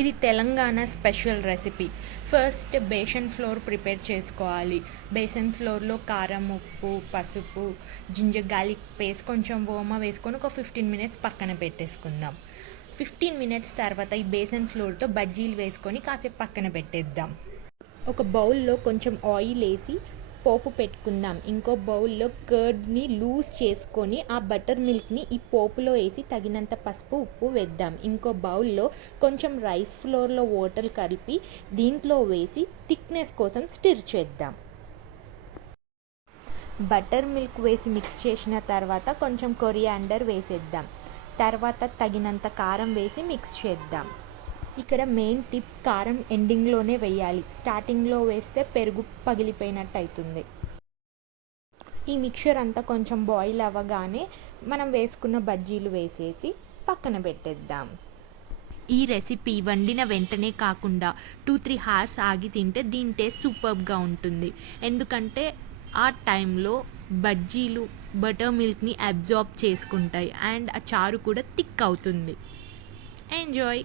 ఇది Telangana special recipe. First besan flour prepare చేసుకోవాలి. బేసన్ ఫ్లోర్లో కారం, ఉప్పు, పసుపు, జింజర్ గార్లిక్ పేస్ట్, కొంచెం ఓమా వేసుకొని ఒక 15 మినిట్స్ పక్కన పెట్టేసుకుందాం. 15 మినిట్స్ తర్వాత ఈ బేసన్ ఫ్లోర్తో బజ్జీలు వేసుకొని కాసేపు పక్కన పెట్టేద్దాం. ఒక బౌల్లో కొంచెం ఆయిల్ వేసి పోపు పెట్టుకుందాం. ఇంకో బౌల్లో కర్డ్ని లూజ్ చేసుకొని ఆ బటర్ మిల్క్ని ఈ పోపులో వేసి తగినంత పసుపు, ఉప్పు వేద్దాం. ఇంకో బౌల్లో కొంచెం రైస్ ఫ్లోర్లో వాటర్ కలిపి దీంట్లో వేసి థిక్నెస్ కోసం స్టిర్ చేద్దాం. బటర్ మిల్క్ వేసి మిక్స్ చేసిన తర్వాత కొంచెం కొరియాండర్ వేసేద్దాం. తర్వాత తగినంత కారం వేసి మిక్స్ చేద్దాం. ఇక్కడ మెయిన్ టిప్, కారం ఎండింగ్లోనే వేయాలి. స్టార్టింగ్లో వేస్తే పెరుగు పగిలిపోయినట్టు అవుతుంది. ఈ మిక్చర్ అంతా కొంచెం బాయిల్ అవ్వగానే మనం వేసుకున్న బజ్జీలు వేసేసి పక్కన పెట్టేద్దాం. ఈ రెసిపీ వండిన వెంటనే కాకుండా 2-3 hours ఆగి తింటే దీని టేస్ట్ సూపర్గా ఉంటుంది. ఎందుకంటే ఆ టైంలో బజ్జీలు బటర్ మిల్క్ని అబ్జార్బ్ చేసుకుంటాయి అండ్ ఆ చారు కూడా థిక్ అవుతుంది. ఎంజాయ్.